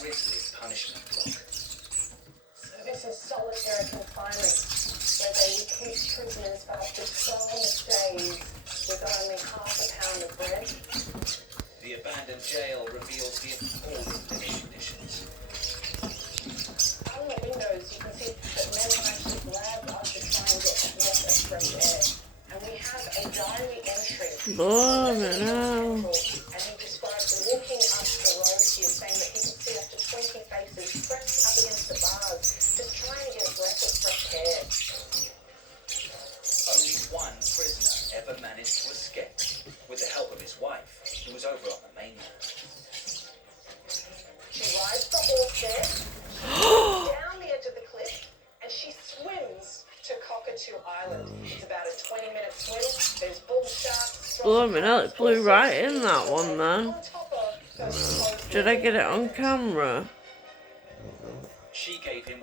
grisly punishment block. So this is solitary confinement, where they would keep prisoners for up to 12 days with only half a pound of bread. The abandoned jail reveals the appalling living conditions. Out of the windows, you can see that men are actually grabbed up to try and get a breath of fresh air. And we have a diary entry. Blimey, And he describes walking up the road here, saying that he could see up to 20 faces pressed up against the bars, just trying to get a breath of fresh air. Only one prisoner ever managed to escape, with the help of his wife, who was over on the mainland. She rides the horse there, down the edge of the cliff, and she swims to Cockatoo Island. It's about a 20-minute swim. There's bull sharks. blimey, it flew right in that one then. On top of those Did I get it on camera? She gave him